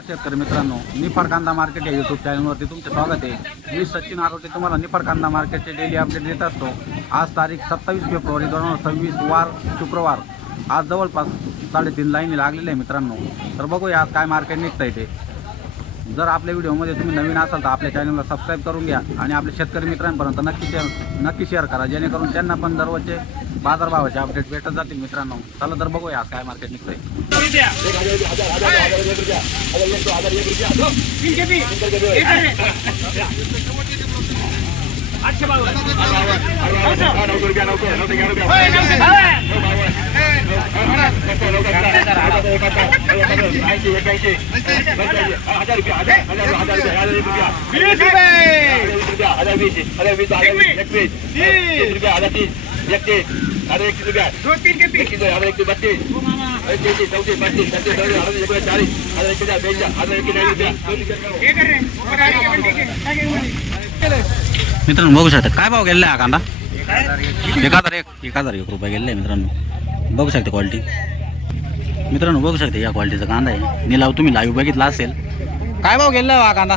शेतकरी मित्रांनो, निफाड कांदा मार्केट या यूट्यूब चॅनलवरती तुमचे स्वागत आहे। मी सचिन आरोटे तुम्हाला निफाड कांदा मार्केटचे डेली अपडेट देत असतो। आज तारीख 27 फेब्रुवारी 2026 वार शुक्रवार। आज जवळपास 3.5 लाईनी लागलेले आहे मित्रांनो। तर बघूया आज काय मार्केट निघतंय ते। जर आपल्या व्हिडिओमध्ये तुम्ही नवीन असाल तर आपल्या चॅनलला सबस्क्राईब करून घ्या आणि आपल्या शेतकरी मित्रांपर्यंत नक्की शेअर करा, जेणेकरून त्यांना पण दररोजचे बाजारभावाचे अपडेट भेटत जातील मित्रांनो। चला तर बघूया आज काय मार्केट निघतंय। मित्रांनो बघू शकता काय भाव गेला हा कांदा। 1001 रुपये गेले मित्रांनो। बघू शकता क्वालिटी मित्रांनो, बघू शकता या क्वालिटीचा कांदा आहे। निलाव तुम्ही लाईव्ह बघितला असेल। काय भाव गेला हा कांदा?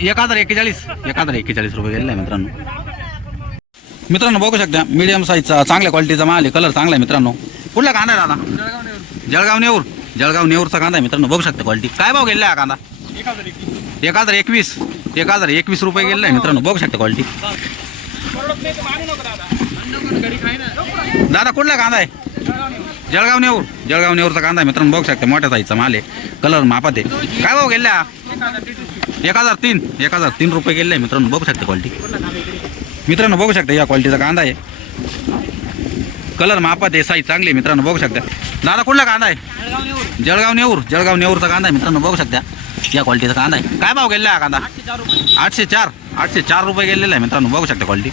1041 रुपये गेले मित्रांनो। मित्रांनो बघू शकता मीडियम साईजचा चांगल्या क्वालिटीचा माल आहे। कलर चांगला आहे मित्रांनो। कुठला कांदा आहे दादा? जळगाव नेऊरचा कांदा आहे मित्रांनो। बघू शकता क्वालिटी। काय भाव गेला हा कांदा? 1021 रुपये गेले आहे मित्रांनो। बघू शकता क्वालिटी। दादा कुठला कांदा आहे? जळगाव नेऊरचा कांदा आहे मित्रांनो। बघू शकता मोठ्या साईजचा माल आहे। कलर मापात आहे। काय भाव गेला? 1003 रुपये गेले आहे मित्रांनो। बघू शकता क्वालिटी मित्रांनो। बघू शकता या क्वालिटीचा कांदा आहे। कलर मापात आहे, साईज चांगली आहे मित्रांनो। बघू शकता। दादा कुठला कांदा आहे? जळगाव नेऊरचा कांदा आहे मित्रांनो। बघू शकता या क्वालिटीचा कांदा आहे। काय भाव गेला हा कांदा? 804 रुपये गेलेला आहे मित्रांनो। बघू शकता क्वालिटी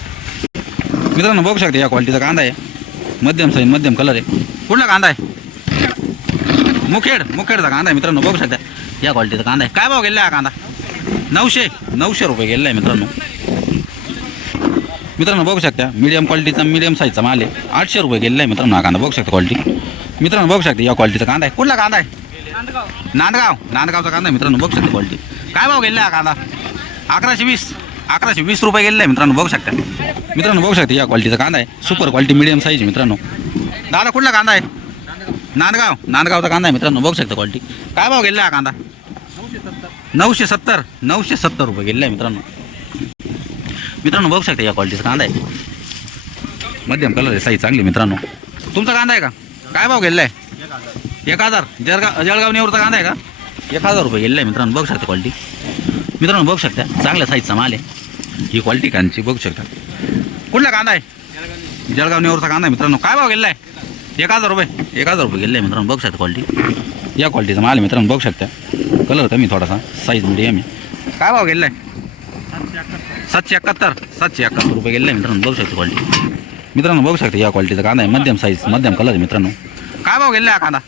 मित्रांनो। बघू शकता या क्वालिटीचा कांदा आहे। मध्यम साईज मध्यम कलर आहे। कुठला कांदा आहे? मुखेडचा कांदा आहे मित्रांनो। बघू शकता या क्वालिटीचा कांदा आहे। काय भाव गेला हा कांदा? 900 रुपये गेलेला आहे मित्रांनो। बघू शकता मीडियम क्वालिटीचा मीडियम साईजचा माल आहे। 800 रुपये गेलेला आहे मित्रांनो हा कांदा। बघू शकता क्वालिटी मित्रांनो। बघू शकता या क्वालिटीचा कांदा आहे। कुठला कांदा आहे? नांदगावचा कांदा आहे मित्रांनो। बघू शकता क्वालिटी। काय भाव गेला हा कांदा? 1120 रुपये गेलेला आहे मित्रांनो। बघू शकता बघू शकता या क्वालिटीचा कांदा आहे। सुपर क्वालिटी मीडियम साईज मित्रांनो। दादा कुठला कांदा आहे? नांदगावचा कांदा आहे मित्रांनो। बघू शकता क्वालिटी। काय भाव गेला हा कांदा? 970 रुपये गेलेला आहे मित्रांनो। बघू शकता या क्वालिटीचा कांदा आहे। मध्यम कलर आहे, साईज चांगली मित्रांनो। तुमचा कांदा आहे का? काय भाव गेलेला आहे? 1000 जळगाव नेऊरचा कांदा आहे का? 1000 रुपये गेलेला आहे मित्रांनो। बघू शकता क्वालिटी मित्रांनो। बघू शकता चांगल्या साईजचा माल आहे। ही क्वालिटी कांची बघू शकता। कुठला कांदा आहे? जळगाव नेऊरचा कांदा आहे मित्रांनो। काय भाव गेलेला आहे? 1000 रुपये गेलेला आहे मित्रांनो। बघू शकता क्वालिटी या क्वालिटीचा माल आहे मित्रांनो। बघू शकता कलर कमी थोडासा, साईज मीडियम आहे। काय भाव गेलेला आहे? 771 रुपये गेलेला आहे मित्रांनो। बघू शकता क्वालिटी मित्रांनो। बघू शकता या क्वालिटीचा कांदा आहे। मध्यम साईज मध्यम कलर आहे मित्रांनो। काय भाव गेलेला हा कांदा?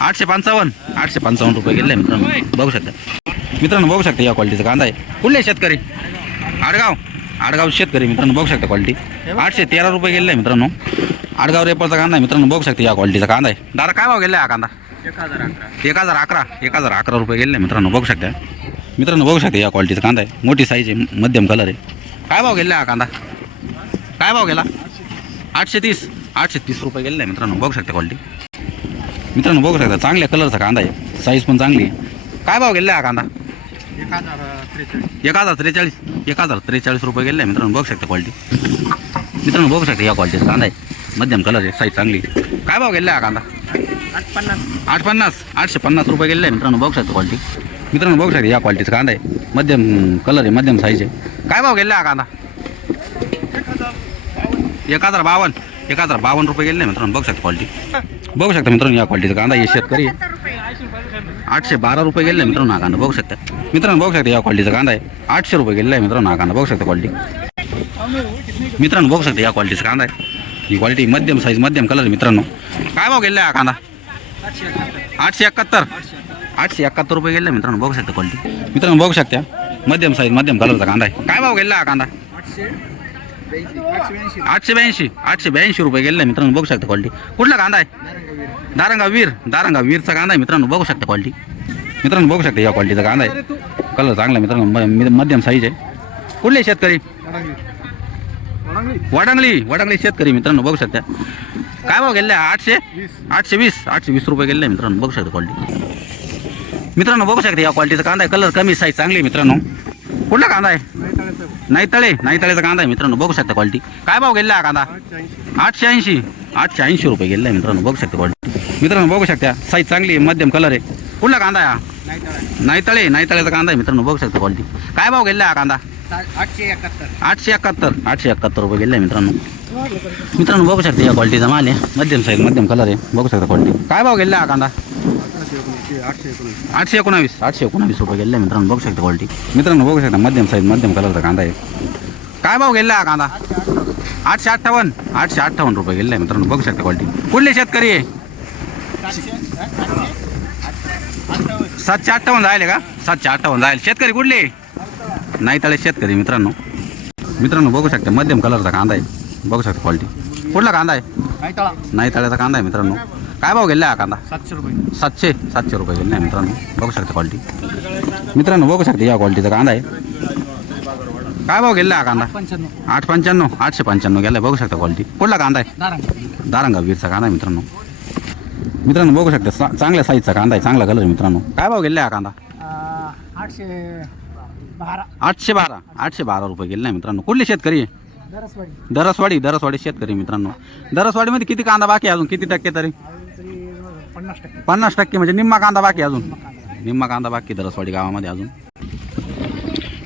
855 रुपये गेलेला आहे मित्रांनो। बघू शकता मित्रांनो। बघू शकता या क्वालिटीचा कांदा आहे। कुठले शेतकरी? आडगाव शेतकरी मित्रांनो। बघू शकता क्वालिटी। 813 रुपये गेलेला आहे मित्रांनो। आडगाव रेपरचा कांदा आहे मित्रांनो। बघू शकता या क्वालिटीचा कांदा आहे। दादा काय भाव गेला हा कांदा? 1011 रुपये गेलेला आहे मित्रांनो। बघू शकता मित्रांनो। बघू शकता या क्वालिटीचा कांदा आहे। मोठी साईज आहे, मध्यम कलर आहे। काय भाव गेला हा कांदा? काय भाव गेला? 830 रुपये गेलेला आहे मित्रांनो। बघू शकता क्वालिटी मित्रांनो। बघू शकता चांगल्या कलरचा कांदा आहे, साईज पण चांगली आहे। काय भाव गेला हा कांदा? 1043 रुपये गेलेला आहे मित्रांनो। बघू शकता क्वालिटी मित्रांनो। बघू शकता या क्वालिटीचा कांदा आहे। मध्यम कलर आहे, साईज चांगली आहे। काय भाव गेला हा कांदा? 850 रुपये गेलेला आहे मित्रांनो। बघू शकता क्वालिटी मित्रांनो। बघू शकता या क्वालिटीचा कांदा आहे। मध्यम कलर आहे, मध्यम साईज आहे। काय भाव गेला हा कांदा? 1052 रुपये गेले मित्रांनो। बघू शकता क्वालिटी बघू शकता मित्रांनो या क्वालिटीचा कांदा आहे। शेतकरी 812 रुपये गेले मित्रांनो हा कांदा। बघू शकता मित्रांनो। बघू शकता या क्वालिटीचा कांदा आहे। 800 रुपये गेलेला आहे मित्रांनो हा कांदा। बघू शकता क्वालिटी मित्रांनो। बघू शकता या क्वालिटीचा कांदा आहे। ही क्वालिटी मध्यम साईज मध्यम कलर मित्रांनो। काय भाव गेला हा कांदा? 871 रुपये गेले मित्रांनो. बघू शकता क्वालिटी मित्रांनो, बघू शकता मध्यम साईज मध्यम कलरचा कांदा आहे. काय भाव गेला हा कांदा? 882 रुपये गेलेला आहे मित्रांनो, बघू शकता क्वालिटी. कुठला कांदा आहे? दारंगा वीरचा कांदा आहे मित्रांनो, बघू शकता क्वालिटी. मित्रांनो बघू शकता या क्वालिटीचा कांदा आहे. कलर चांगला आहे मित्रांनो, मध्यम साईज आहे. कुठले शेतकरी? वडांगली शेतकरी मित्रांनो, बघू शकता. काय भाव गेले? 820 रुपये गेले मित्रांनो, बघू शकता क्वालिटी. मित्रांनो बघू शकता या क्वालिटीचा कांदा आहे. कलर कमी, साईज चांगली आहे मित्रांनो. कुठला कांदा आहे? नाईतळेचा कांदा आहे मित्रांनो, बघू शकता क्वालिटी. काय भाव गेला हा कांदा? 880 रुपये गेला मित्रांनो, बघू शकता क्वालिटी. मित्रांनो बघू शकता साईज चांगली आहे, मध्यम कलर आहे. कुठला कांदा आहे? नाईतळेचा कांदा आहे मित्रांनो, बघू शकता क्वालिटी. काय भाव गेला हा कांदा? 871 रुपये गेले मित्रांनो. मित्रांनो बघू शकता या क्वालिटीचा माल आहे, मध्यम साईज, मध्यम कलर आहे, बघू शकता क्वालिटी. काय भाव गेला हा कांदा? 819 रुपये गेले मित्रांनो, बघू शकता क्वालिटी. मित्रांनो बघू शकता मध्यम साईज, मध्यम कलरचा कांदा आहे. काय भाव गेला हा कांदा? 858 रुपये गेले मित्रांनो, बघू शकता क्वालिटी. कुठले शेतकरी आहे? 758 जायले का? 758 जायला. शेतकरी कुठले? नाईतळे शेतकरी मित्रांनो. बघू शकता मध्यम कलरचा कांदा आहे, बघू शकता क्वालिटी. कुठला कांदा आहे? नाईतळ्याचा कांदा आहे मित्रांनो. काय भाव गेला हा कांदा? 700 रुपये गेले मित्रांनो, बघू शकता क्वालिटी. मित्रांनो बघू शकता या क्वालिटीचा कांदा आहे. काय भाव गेला हा कांदा? 895 गेला, बघू शकता क्वालिटी. कुठला कांदा आहे? दारंगा वीरचा कांदा आहे मित्रांनो. बघू शकता चांगल्या साईजचा कांदा आहे, चांगला कलर आहे मित्रांनो. काय भाव गेला हा कांदा? 812 रुपये गेले मित्रांनो. कुठले शेतकरी? दरसवाडी शेतकरी मित्रांनो. दरसवाडीमध्ये किती कांदा बाकी आहे अजून? किती टक्के तरी? 50% म्हणजे निम्मा कांदा बाकी अजून. निम्मा कांदा बाकी दरसवाडी गावामध्ये अजून.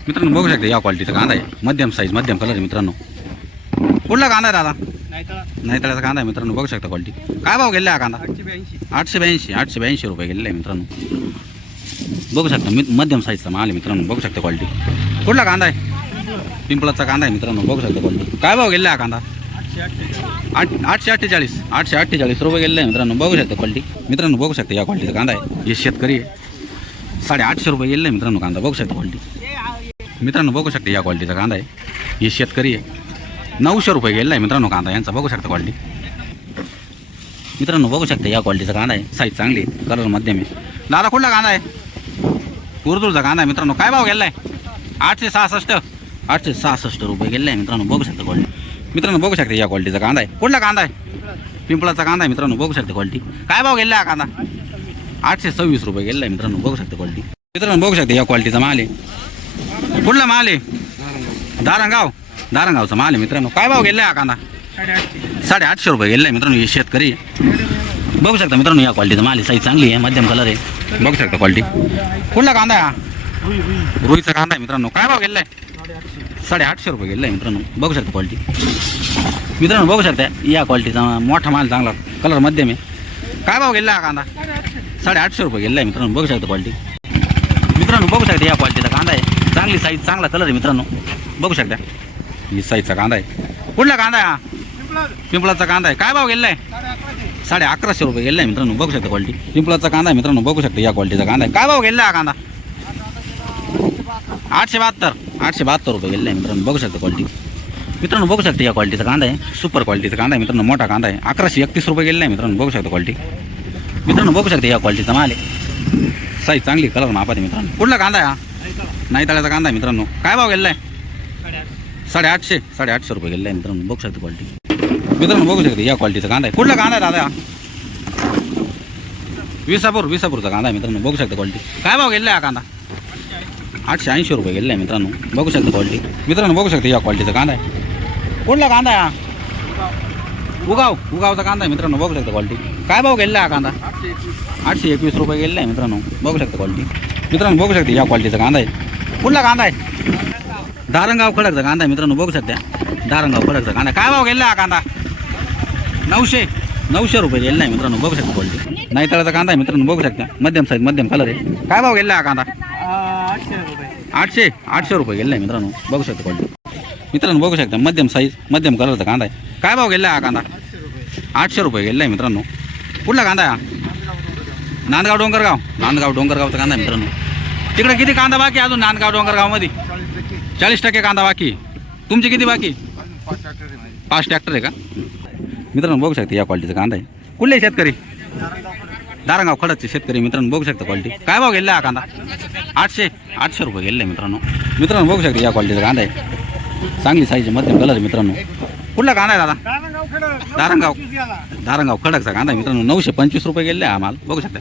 मित्रांनो बघू शकता या क्वालिटीचा कांदा आहे, मध्यम साईज, मध्यम कलर आहे मित्रांनो. कुठला कांदा आहे दादा? नाईतळ्याचा कांदा आहे मित्रांनो, बघू शकता क्वालिटी. काय भाव गेला हा कांदा? 882 रुपये गेले मित्रांनो, बघू शकता. मध्यम साईजचा माल आहे मित्रांनो, बघू शकता क्वालिटी. कुठला कांदा आहे? पिंपळाचा कांदा आहे मित्रांनो, बघू शकता क्वालिटी. काय भाव गेला हा कांदा? 848 रुपये गेले आहे मित्रांनो, बघू शकता क्वालिटी. मित्रांनो बघू शकता या क्वालिटीचा कांदा आहे. हे शेतकरी आहे. 850 रुपये गेले मित्रांनो कांदा, बघू शकता क्वालिटी. मित्रांनो बघू शकता या क्वालिटीचा कांदा आहे. हे शेतकरी आहे. 900 रुपये गेला आहे मित्रांनो कांदा यांचा, बघू शकता क्वालिटी. मित्रांनो बघू शकता या क्वालिटीचा कांदा आहे, साईज चांगली आहे, कलर मध्यम आहे. दादा कुठला कांदा आहे? उर्दूचा कांदा आहे मित्रांनो. काय भाव गेला आहे? 866 रुपये गेले आहे मित्रांनो, बघू शकता क्वालिटी. मित्रांनो बघू शकता या क्वालिटीचा कांदा आहे. कुठला कांदा आहे? पिंपळाचा कांदा आहे मित्रांनो, बघू शकता क्वालिटी. काय भाव गेला हा कांदा? 826 रुपये गेला आहे मित्रांनो, बघू शकता क्वालिटी. मित्रांनो बघू शकता या क्वालिटीचा माल आहे. कुठला माल आहे? दारंगावचा माल आहे मित्रांनो. काय भाव गेला हा कांदा? 850 रुपये गेला आहे मित्रांनो. हे शेतकरी बघू शकता मित्रांनो या क्वालिटीचा माल आहे, साईज चांगली आहे, मध्यम कलर आहे, बघू शकता क्वालिटी. कुठला कांदा आहे? रुईचा कांदा आहे मित्रांनो. काय भाव गेला आहे? 850 रुपये गेला आहे मित्रांनो, बघू शकता क्वालिटी. मित्रांनो बघू शकता या क्वालिटीचा मोठा माल, चांगला कलर मध्यम आहे. काय भाव गेला हा कांदा? 850 रुपये गेला आहे मित्रांनो, बघू शकता क्वालिटी. मित्रांनो बघू शकता या क्वालिटीचा कांदा आहे, चांगली साईज, चांगला कलर आहे मित्रांनो, बघू शकता. ही साईजचा कांदा आहे. कुठला कांदा आहे हा? पिंपळाचा कांदा आहे. काय भाव गेला आहे? 1150 रुपये गेला आहे मित्रांनो, बघू शकता क्वालिटी. पिंपळाचा कांदा आहे मित्रांनो, बघू शकता या क्वालिटीचा कांदा आहे. काय भाव गेला हा कांदा? 872 रुपये गेले आहे मित्रांनो, बघू शकता क्वालिटी. मित्रांनो बघू शकता या क्वालिटीचा कांदा आहे, सुपर क्वालिटीचा कांदा आहे मित्रांनो, मोठा कांदा आहे. 1131 रुपये गेले आहे मित्रांनो, बघू शकता क्वालिटी. मित्रांनो बघू शकता या क्वालिटीचा माल आहे, साईज चांगली, कलर मापात आहे मित्रांनो. कुठला कांदा आहे हा? नाईतळ्याचा कांदा आहे मित्रांनो. काय भाव गेला आहे? 850 रुपये गेले आहे मित्रांनो, बघू शकता क्वालिटी. मित्रांनो बघू शकता या क्वालिटीचा कांदा आहे. कुठला कांदा आहे दादा? विसापूरचा कांदा आहे मित्रांनो, बघू शकता क्वालिटी. काय भाव गेला आहे हा कांदा? 880 रुपये गेले आहे मित्रांनो, बघू शकता क्वालिटी. मित्रांनो बघू शकता या क्वालिटीचा कांदा आहे. कुठला कांदा आहे हा? उगावचा कांदा आहे मित्रांनो, बघू शकता क्वालिटी. काय भाव गेला हा कांदा? 821 रुपये गेले आहे मित्रांनो, बघू शकता क्वालिटी. मित्रांनो बघू शकता या क्वालिटीचा कांदा आहे. कुठला कांदा आहे? दारंगाव खडकचा कांदा आहे मित्रांनो, बघू शकता. दारंगाव खडकचा कांदा. काय भाव गेला हा कांदा? 900 रुपये गेला आहे मित्रांनो, बघू शकता क्वालिटी. नाईतळ्याचा कांदा आहे मित्रांनो, बघू शकता, मध्यम साईज, मध्यम कलर आहे. काय भाव गेला हा कांदा? 800 रुपये गेला आहे मित्रांनो, बघू शकता क्वालिटी. मित्रांनो बघू शकता मध्यम साईज, मध्यम कलरचा कांदा आहे. काय भाव गेला हा कांदा? 800 रुपये गेला आहे मित्रांनो. कुठला कांदा आहे हा? नांदगाव डोंगरगावचा कांदा आहे मित्रांनो. तिकडे किती कांदा बाकी अजून नांदगाव डोंगरगावमध्ये? 40% कांदा बाकी. तुमची किती बाकी? 5 ट्रॅक्टर आहे का मित्रांनो? बघू शकता या क्वालिटीचा कांदा आहे. कुठले शेतकरी? दारंगाव खडकचे शेतकरी मित्रांनो. बघू शकता क्वालिटी. काय भाव गेला हा कांदा? 800 रुपये गेले मित्रांनो. मित्रांनो बघू शकता या क्वालिटीचा कांदा आहे. चांगली साईज मध्यम कलर मित्रांनो. कुठला कांदा आहे दादा? दारंगाव खडकचा कांदा आहे मित्रांनो. 925 रुपये गेले हा माल. बघू शकता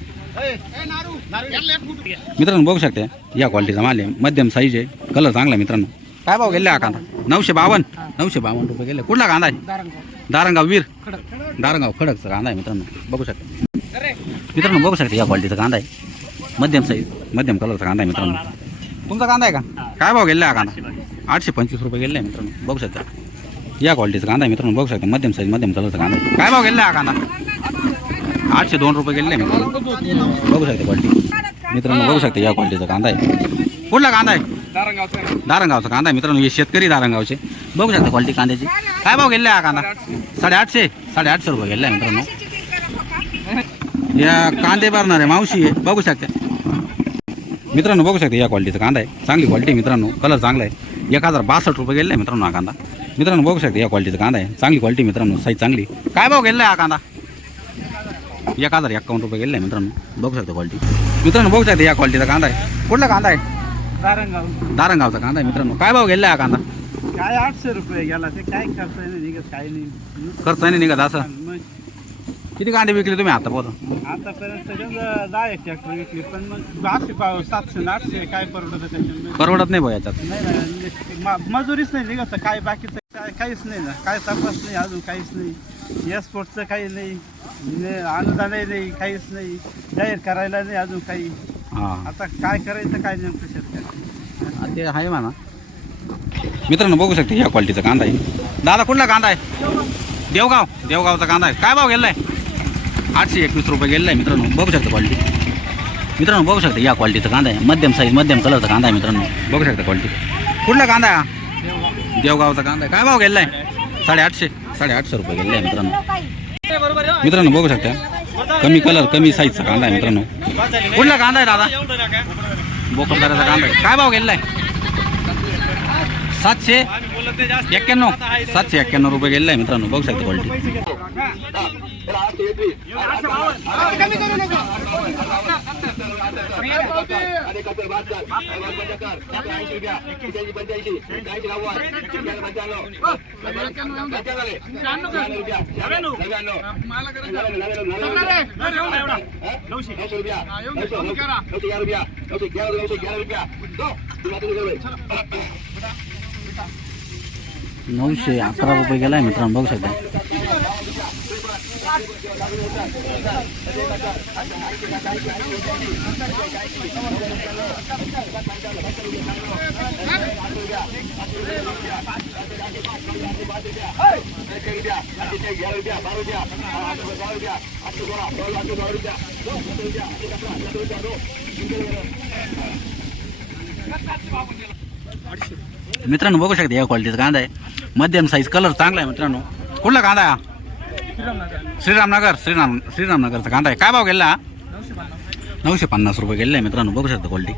मित्रांनो. बघू शकता या क्वालिटीचा माल आहे. मध्यम साईज आहे. कलर चांगला आहे मित्रांनो. काय भाव गेले हा कांदा? 952 रुपये गेले. कुठला कांदा आहे? दारंगाव वीर. दारंगाव खडकचा कांदा आहे मित्रांनो. बघू शकता मित्रांनो. बघू शकता या क्वालिटीचा कांदा आहे. मध्यम साईज मध्यम कलरचा कांदा आहे मित्रांनो. तुमचा कांदा आहे का? काय भाव गेला हा कांदा? 825 रुपये गेले आहे मित्रांनो. बघू शकता या क्वालिटीचा कांदा आहे मित्रांनो. बघू शकता मध्यम साईज मध्यम कलरचा कांदा आहे. काय भाव गेला हा कांदा? 802 रुपये गेले आहे मित्रांनो. बघू शकता क्वालिटी मित्रांनो. बघू शकता या क्वालिटीचा कांदा आहे. कुठला कांदा आहे? दारंगावचा कांदा आहे मित्रांनो. हे शेतकरी दारंगावचे. बघू शकता क्वालिटी कांद्याची. काय भाव गेला हा कांदा? 850 रुपये गेला आहे मित्रांनो. या कांदे भरणारे मावशी आहे. बघू शकता मित्रांनो. बघू शकता या क्वालिटीचा कांदा आहे. चांगली क्वालिटी मित्रांनो. कलर चांगला आहे. 1062 रुपये गेले आहे मित्रांनो हा कांदा. मित्रांनो बघू शकता या क्वालिटीचा कांदा आहे. चांगली क्वालिटी मित्रांनो. साईज चांगली. काय भाव गेला हा कांदा? 1051 रुपये गेले आहे मित्रांनो. बघू शकता क्वालिटी मित्रांनो. बघू शकता या क्वालिटीचा कांदा आहे. कुठला कांदा आहे? दारंगावचा कांदा आहे मित्रांनो. काय भाव गेला हा कांदा? काय 800 रुपये गेला. ते काय खर्च नाही निघत, काही नाही. खर्च नाही निघत असं. मग किती कांदे विकले तुम्ही आता बोला? आतापर्यंत 10 ट्रॅक्टर विकली, पण मग 700 800 काय परवडत त्याच्यामध्ये? परवडत नाही भाऊ याच्यात. नाही मजुरीच नाही निघत. काय बाकीचं काहीच नाही ना. काय तपास नाही अजून, काहीच नाही. एक्सपोर्टचं काही नाही, अनुदानही नाही, काहीच नाही. जाहीर करायला नाही अजून काही. हां आता काय करायचं काय नेमकं शेतकरी? ते आहे म्हणा मित्रांनो. बघू शकता ह्या क्वालिटीचा कांदा आहे. दादा कुठला कांदा आहे? देवगावचा कांदा आहे. काय भाव गेला आहे? 821 रुपये गेला आहे मित्रांनो. बघू शकता क्वालिटी मित्रांनो. बघू शकता या क्वालिटीचा कांदा आहे. मध्यम साईज मध्यम कलरचा कांदा आहे मित्रांनो. बघू शकता क्वालिटी. कुठला कांदा आहे? देवगावचा कांदा आहे. काय भाव गेला आहे? 850 रुपये गेला आहे मित्रांनो. मित्रांनो बघू शकता कमी कलर कमी साईजचा कांदा आहे मित्रांनो. कुठला कांदा आहे दादा? बोकडदाराचा कांदा आहे. काय भाव गेला आहे? 791 रुपये गेला आहे मित्रांनो. बघू शकता क्वालिटी. $911 रुपये गेला आहे मित्रांनो. बघू शकता मित्रांनो. बघू शकता या क्वालिटीचा कांदा आहे. मध्यम साईज कलर चांगला आहे मित्रांनो. कुठला कांदा आहे? श्रीरामनगरचा कांदा आहे. काय भाव गेला? 950 रुपये गेला आहे मित्रांनो. बघू शकता क्वालिटी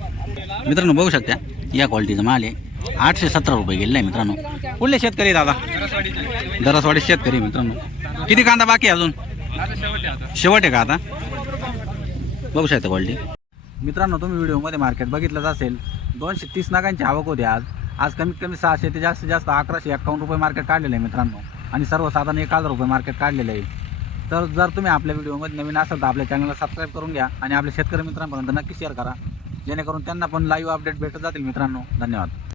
मित्रांनो. बघू शकता या क्वालिटीचा माल आहे. 817 रुपये गेला आहे मित्रांनो. कुठले शेतकरी दादा? दरसवाडी शेतकरी मित्रांनो. किती कांदा बाकी आहे अजून? शेवट आहे का आता? बघू शकता क्वालिटी मित्रांनो. तुम्ही व्हिडिओमध्ये मार्केट बघितलंच असेल. 230 नागांची आवक होती आज कमीत कमी 600 ते जास्तीत जास्त 1151 रुपये मार्केट काढलेलं आहे मित्रांनो. आणि सर्वसाधारण 1000 रुपये मार्केट काढलेलं आहे. तर जर तुम्ही आपल्या व्हिडिओमध्ये नवीन असाल तर आपल्या चॅनलला सबस्क्राईब करून घ्या आणि आपल्या शेतकरी मित्रांपर्यंत नक्की शेअर करा, जेणेकरून त्यांना पण लाईव्ह अपडेट भेटत जातील मित्रांनो. धन्यवाद.